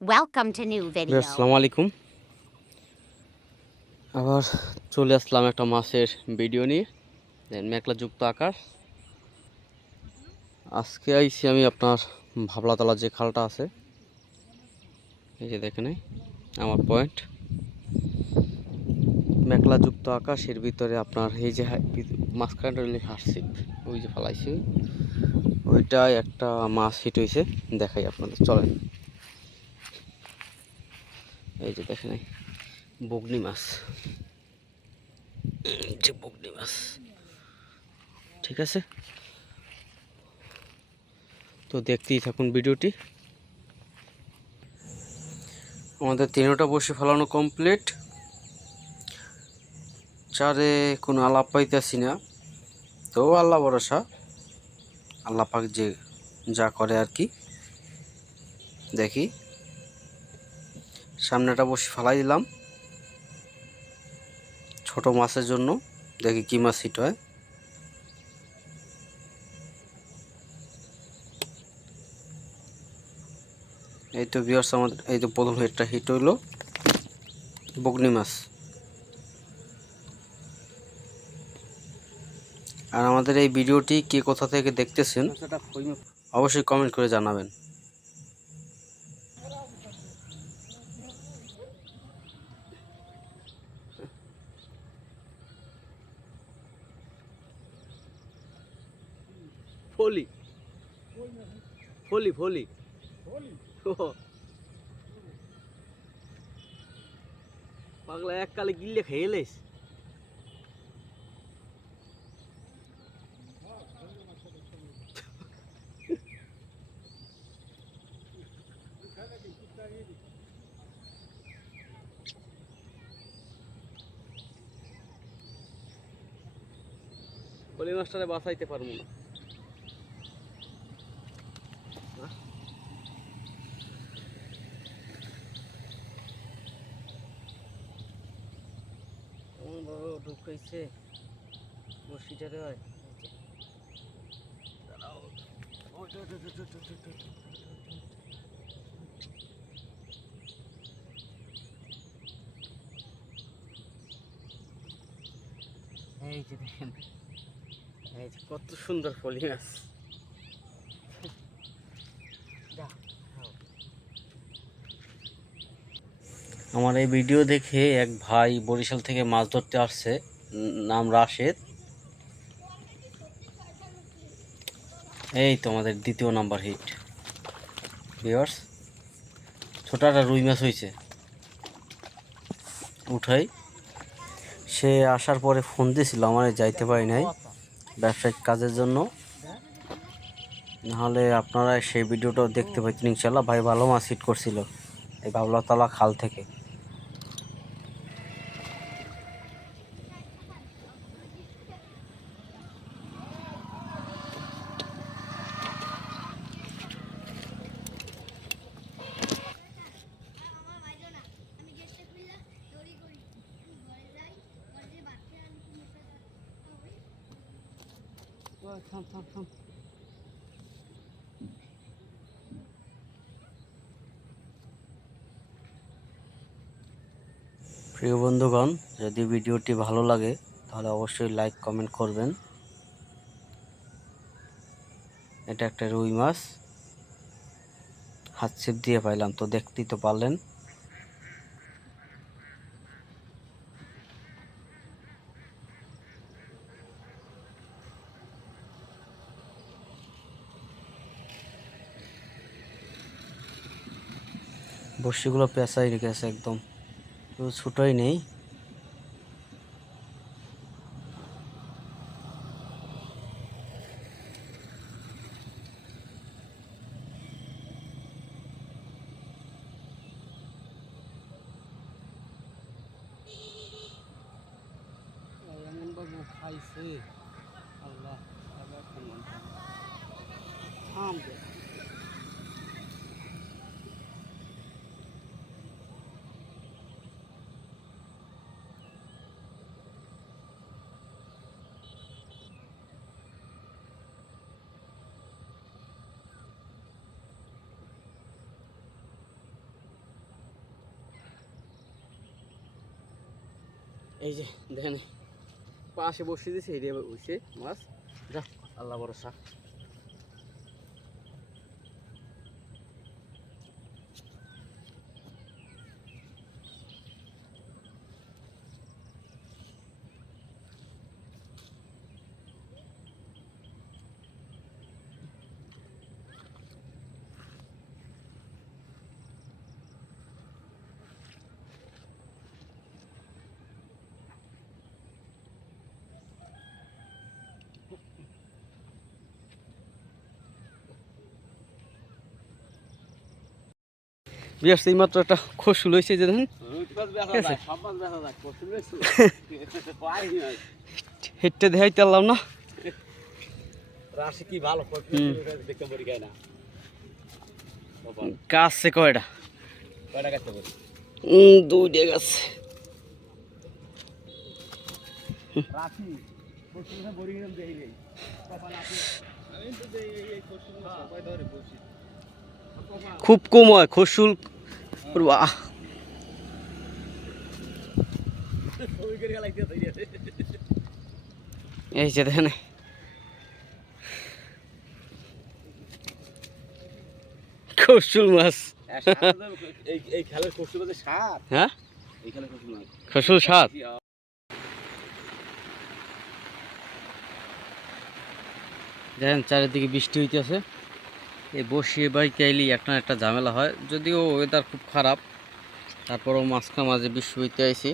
Welcome to new video. আসসালামু আলাইকুম। আবার চলে আসলাম একটা মাছের ভিডিও নিয়ে। মেঘলাযুক্ত আকাশ। আজকে আইছি আমি আপনার ভাবলাতলা যে খালটা আছে, এই যে দেখেন আমার পয়েন্ট। মেঘলাযুক্ত আকাশের ভিতরে আপনার এই যে মাঝখানটা হইলে হাসছিপ, ওই যে ফেলাইছি, ওইটাই একটা মাছ হিট হয়েছে। দেখাই আপনাদের, চলেন। এই যে দেখেন বগনি মাছ, যে বগনি মাছ, ঠিক আছে। তো দেখতেই থাকুন ভিডিওটি। আমাদের তিনোটা বসে ফেলানো কমপ্লিট। চারে কোনো আলাপ পাইতেছি না, তো আল্লাহ ভরসা, আল্লাহ পাক যে যা করে আর কি। দেখি সামনেটা বসে ফেলাই দিলাম ছোট মাছের জন্য, দেখি কি মাছ হিট হয়। এই তো ভিউয়ার্স, আমাদের এই তো প্রথম হেডটা হিট হইলো, বগনি মাছ। আর আমাদের এই ভিডিওটি কে কোথা থেকে দেখতেছেন অবশ্যই কমেন্ট করে জানাবেন। ফলি ফলি ফলি পাগলা এককালে গিল্লে খেয়ে এলিস। ফলি মাছটারে বাঁচাইতে পারবো না। এমন ভাবে ঢুকাইছে বসিটারে। হয় এই যে দেখেন, এই যে কত সুন্দর ফলি মাছ। আমার এই ভিডিও দেখে এক ভাই বরিশাল থেকে মাছ ধরতে আসছে, নাম রাশেদ। এই তো আমাদের দ্বিতীয় নাম্বার হিট ভিউয়ার্স। ছোট একটা রুই মাছ হয়েছে, উঠাই। সে আসার পরে ফোন দিয়েছিল, আমার যাইতে পারি নাই ব্যবসায়িক কাজের জন্য, নাহলে আপনারা সেই ভিডিওটাও দেখতে পাইতেন ইনশাল্লাহ। ভাই ভালো মাছ হিট করছিল এই বাবলাতলা খাল থেকে। থাম থাম থাম। প্রিয় বন্ধুগণ, যদি ভিডিওটি ভালো লাগে তাহলে অবশ্যই লাইক কমেন্ট করবেন। এটা একটা রুই মাছ, হাত ছিপ দিয়ে পাইলাম, তো দেখতেই তো পারলেন। বড়শিগুলো পেঁচাই রেখেছে একদম, ছোটই নেই। এমন বাবু খাইছে আল্লাহ, থাম। এই যে দেখেন পাশে বসিয়ে দিয়েছে এই হইছে মাছ যা আল্লাহ ভরসা। বিয়ার সেই মাত্র একটা খসুল হয়েছে যে দেখেন হেঁটে দেখাইতে পারলাম না কি ভালো গাছ সে কয়টা দুইটা গাছ খুব কম হয় খসুল। বাহ এই যে দেখেন খসুল মাছ। এই খেলার খসুল সার। হ্যাঁ এই খেলার খসুল মাছ খসুল সার। দেখেন চারিদিকে বৃষ্টি হইতেছে এই বসিয়ে বাইকে আইলেই একটা ঝামেলা হয়, যদিও ওয়েদার খুব খারাপ তারপরেও মাঝখা মাঝে বৃষ্টি হইতে আইছি,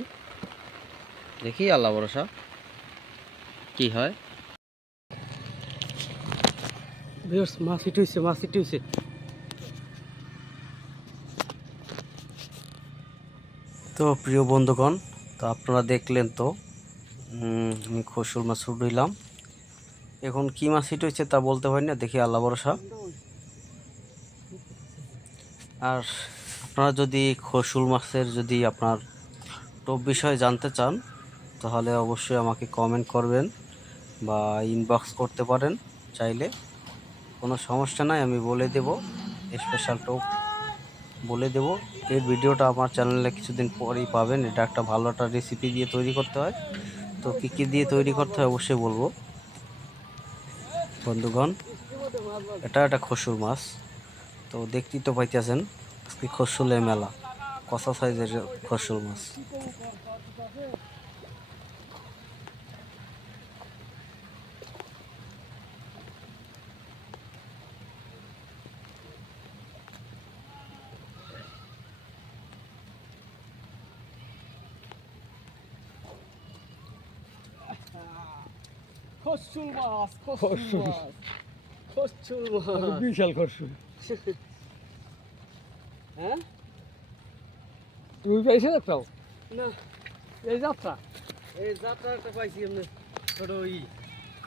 দেখি আল্লাহ ভরসা কি হয়। মাছ হিট হয়েছে, মাছ হিট হয়েছে। তো প্রিয় বন্ধুগণ, তো আপনারা দেখলেন তো আমি খসুল মাছ উঠাইলাম। এখন কি মাছ হিট হয়েছে তা বলতে পারি না, দেখি আল্লাহ ভরসা। আর আপনারা যদি খসুল মাছের যদি আপনার টপ বিষয়ে জানতে চান তাহলে অবশ্যই আমাকে কমেন্ট করবেন বা ইনবক্স করতে পারেন, চাইলে কোনো সমস্যা নাই, আমি বলে দেব স্পেশাল টপ বলে দেব। এই ভিডিওটা আমার চ্যানেলে কিছুদিন পরেই পাবেন। এটা একটা ভালো একটা রেসিপি দিয়ে তৈরি করতে হয়, তো কী কী দিয়ে তৈরি করতে হয় অবশ্যই বলবো বন্ধুগণ। এটা একটা খসুল মাছ, তো দেখতেই তো পাইতেছেন খসুলের মেলা, কষা সাইজের খসুল মাছ। খসুল মাছ, খসুল মাছ, খসুল মাছ, বিশাল খসুল। হ্যাঁ তুমি পাইছো একটাও? না, এই যাত্রা একটা পাইছি আমরা ছোট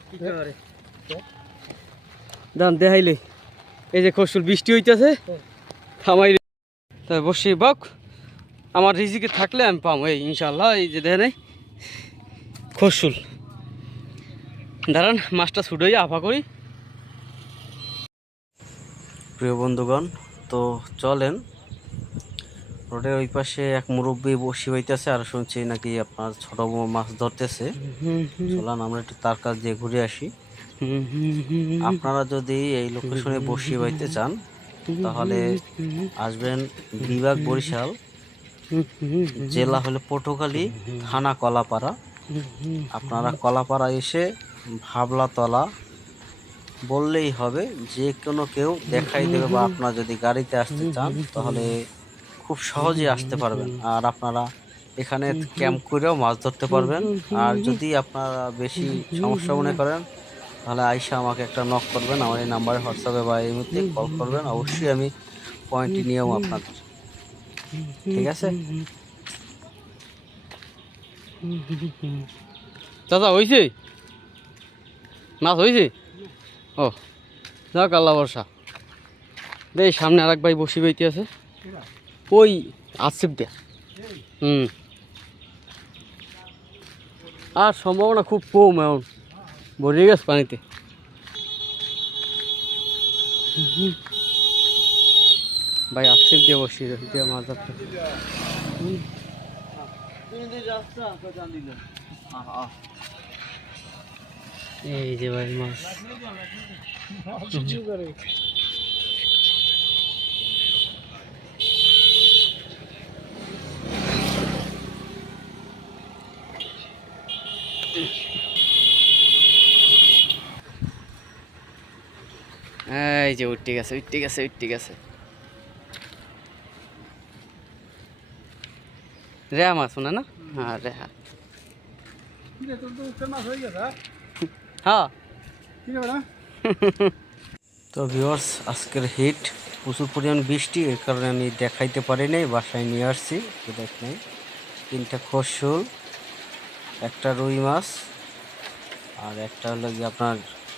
কি করে দান দেখাইলে। এই যে খসুল বৃষ্টি হইতেছে থামাই তাই বসে বাক আমার রিজিকে থাকলে আমি পাবো এই ইনশাল্লাহ। এই যে দেখেন খসুল, দাঁড়ান মাছটা ছুটে আফা করি। প্রিয় বন্ধুগণ, তো চলেন রোডের ওই পাশে এক মুরব্বী বসি হইতেছে, আর শুনছি নাকি আপনার ছোট মাছ ধরতেছে। চলেন আমরা একটু তার কাছ দিয়ে ঘুরে আসি। আপনারা যদি এই লোকেশনে বসি হইতে চান তাহলে আসবেন বিভাগ বরিশাল, জেলা হলো পটুয়াখালী, থানা কলাপাড়া। আপনারা কলাপাড়া এসে ভাবলাতলা বললেই হবে, যে কোনো কেউ দেখাই দেবে, বা আপনারা যদি গাড়িতে আসতে চান তাহলে খুব সহজে আসতে পারবেন। আর আপনারা এখানে ক্যাম্প করেও মাছ ধরতে পারবেন। আর যদি আপনারা বেশি সমস্যা মনে করেন তাহলে আইসা আমাকে একটা নক করবেন, আমার এই নাম্বারে হোয়াটসঅ্যাপে বা এই মুহূর্তে কল করবেন, অবশ্যই আমি পয়েন্টে নিয়েও আপনাদের, ঠিক আছে? চাচা হয়েছে মাছ হয়েছে? ও যাক আল্লাহ বর্ষা। দেখ সামনে আর এক ভাই বসি বইতে আছে, ওই আসিফ দে। আর সম্ভাবনা খুব কম, এখন ভরে গেছে পানিতে। ভাই আসিফ দিয়ে বসি দিয়ে মাছ ধরতে। এই যে ভাই মাছ। কি করে এই যে উঠে গেছে উঠে গেছে উঠে গেছে। রেহা মাছ শোনা না? হ্যাঁ রেহা। কি রে তোর তো উঠে মাছ হয়ে গেছে হ্যাঁ। কি রে বড়া তো ভিউয়ার্স আজকের হিট প্রচুর পরিমাণ বৃষ্টি, এর কারণে আমি দেখাইতে পারি নাই, বাসায় নিয়ে আসছি। তো দেখেন 3টা খরশোল, একটা রুই মাছ, আর একটা হলো কি আপনার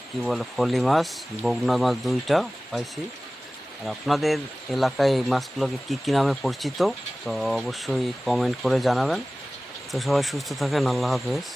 কি বলে ফলি মাছ, বগনা মাছ 2টা পাইছি। আর আপনাদের এলাকায় এই মাছগুলোকে কী কী নামে পরিচিত তো অবশ্যই কমেন্ট করে জানাবেন। তো সবাই সুস্থ থাকেন, আল্লাহ হাফেজ।